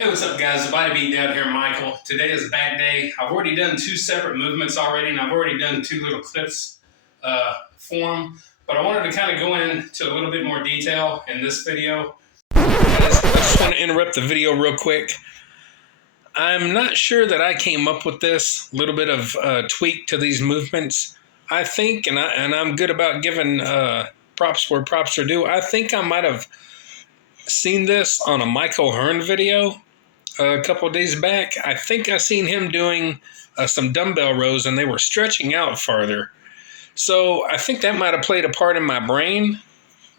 Hey, what's up, guys? The Body Beat down here, Michael. Today is back day. I've already done two separate movements already, and I've already done two little clips for them. But I wanted to kind of go into a little bit more detail in this video. I just want to interrupt the video real quick. I'm not sure that I came up with this little bit of tweak to these movements. I think, and I'm good about giving props where props are due. I think I might have seen this on a Mike O'Hearn video a couple of days back. I think I seen him doing some dumbbell rows, and they were stretching out farther. So I think that might have played a part in my brain,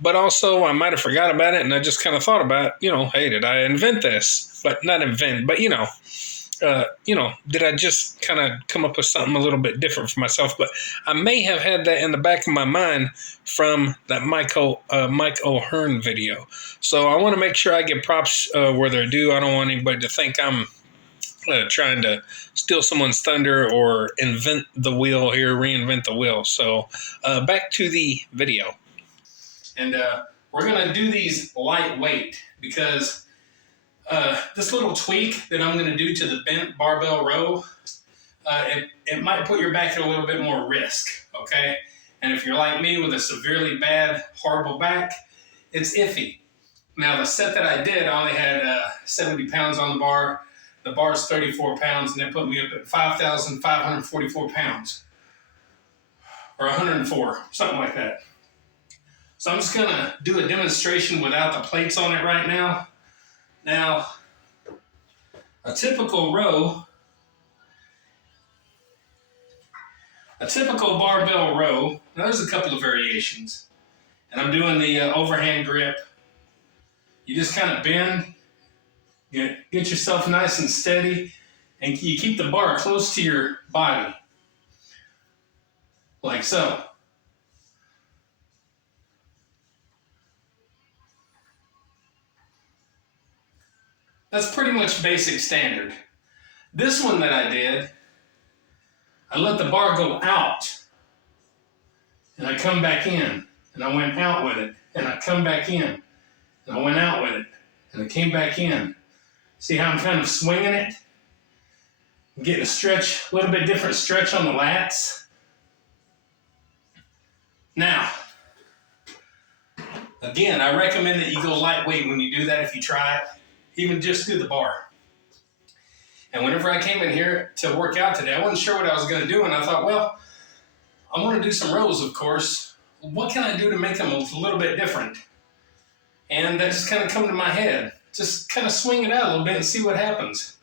but also I might have forgot about it, and I just kind of thought about, hey, did I invent this? But not invent, but did I just kind of come up with something a little bit different for myself? But I may have had that in the back of my mind from that Mike O'Hearn video. So I want to make sure I give props where they're due. I don't want anybody to think I'm trying to steal someone's thunder or invent the wheel here, reinvent the wheel. So back to the video. And we're going to do these lightweight because this little tweak that I'm going to do to the bent barbell row, it might put your back at a little bit more risk, okay? And if you're like me with a severely bad, horrible back, it's iffy. Now, the set that I did, I only had 70 pounds on the bar. The bar's 34 pounds, and that put me up at 5,544 pounds. Or 104, something like that. So I'm just going to do a demonstration without the plates on it right now. Now, a typical barbell row, now there's a couple of variations. And I'm doing the overhand grip. You just kind of bend, get yourself nice and steady, and you keep the bar close to your body, like so. That's pretty much basic standard. This one that I did, I let the bar go out, and I come back in, and I went out with it, and I come back in, and I went out with it, and I came back in. See how I'm kind of swinging it? I'm getting a little bit different stretch on the lats. Now, again, I recommend that you go lightweight when you do that if you try it. Even just do the bar. And whenever I came in here to work out today, I wasn't sure what I was going to do, and I thought, well, I want to do some rows, of course. What can I do to make them a little bit different? And that just kind of come to my head. Just kind of swing it out a little bit and see what happens.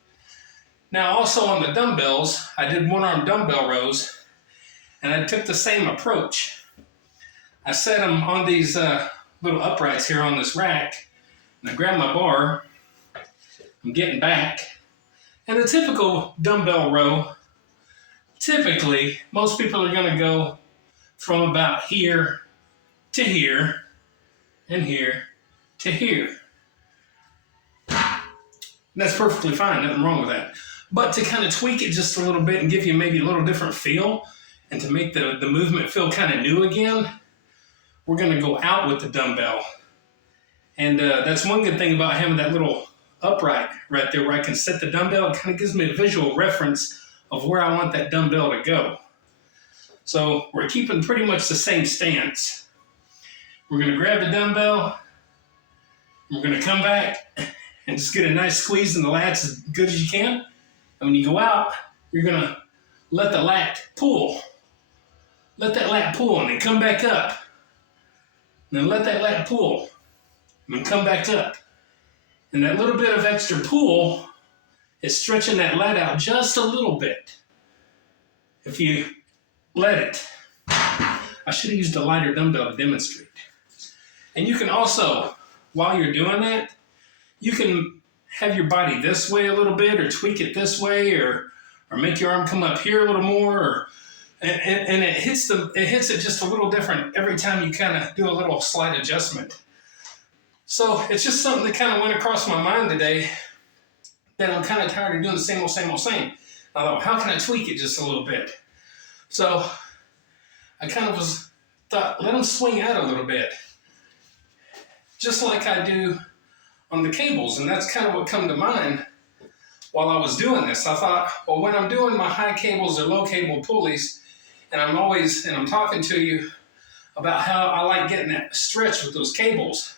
Now, also on the dumbbells, I did one-arm dumbbell rows, and I took the same approach. I set them on these little uprights here on this rack, and I grabbed my bar. I'm getting back. And a typical dumbbell row, typically, most people are going to go from about here to here, and here to here. And that's perfectly fine, nothing wrong with that. But to kind of tweak it just a little bit and give you maybe a little different feel, and to make the movement feel kind of new again, we're going to go out with the dumbbell. And that's one good thing about having that little upright right there where I can set the dumbbell. It kind of gives me a visual reference of where I want that dumbbell to go. So we're keeping pretty much the same stance. We're going to grab the dumbbell. We're going to come back and just get a nice squeeze in the lats as good as you can. And when you go out, you're going to let the lat pull. Let that lat pull and then come back up. And then let that lat pull and then come back up. And that little bit of extra pull is stretching that lat out just a little bit. If you let it. I should have used a lighter dumbbell to demonstrate. And you can also, while you're doing that, you can have your body this way a little bit, or tweak it this way, or make your arm come up here a little more, and it hits it just a little different every time you kind of do a little slight adjustment. So it's just something that kind of went across my mind today, that I'm kind of tired of doing the same old, same old, same. I thought, how can I tweak it just a little bit? So I kind of thought, let them swing out a little bit. Just like I do on the cables. And that's kind of what come to mind while I was doing this. I thought, well, when I'm doing my high cables or low cable pulleys, and I'm talking to you about how I like getting that stretch with those cables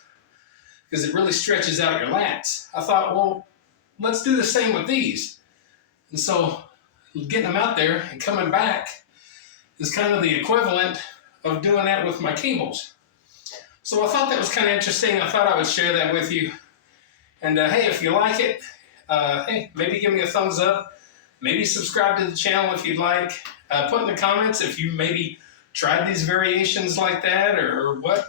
because it really stretches out your lats. I thought, well, let's do the same with these. And so getting them out there and coming back is kind of the equivalent of doing that with my cables. So I thought that was kind of interesting. I thought I would share that with you. And hey, if you like it, hey, maybe give me a thumbs up. Maybe subscribe to the channel if you'd like. Put in the comments if you maybe tried these variations like that or what.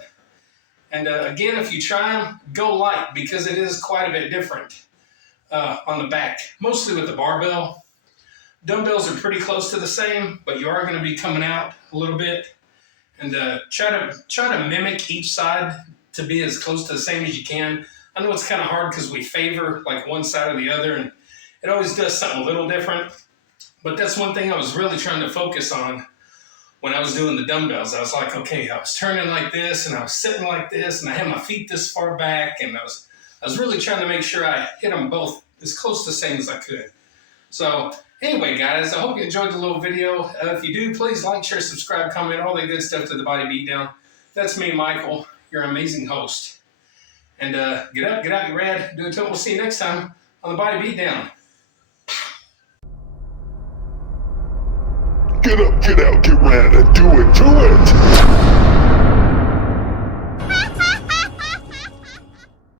And again, if you try them, go light because it is quite a bit different on the back, mostly with the barbell. Dumbbells are pretty close to the same, but you are going to be coming out a little bit. And try to mimic each side to be as close to the same as you can. I know it's kind of hard because we favor like one side or the other, and it always does something a little different. But that's one thing I was really trying to focus on when I was doing the dumbbells. I was like, okay, I was turning like this, and I was sitting like this, and I had my feet this far back, and I was really trying to make sure I hit them both as close to the same as I could. So anyway, guys, I hope you enjoyed the little video. If you do, please like, share, subscribe, comment, all the good stuff to the Body Beatdown. That's me, Michael, your amazing host. And get out, get rad, do it till we'll see you next time on the Body Beatdown. Get up, get out, get rad, and do it.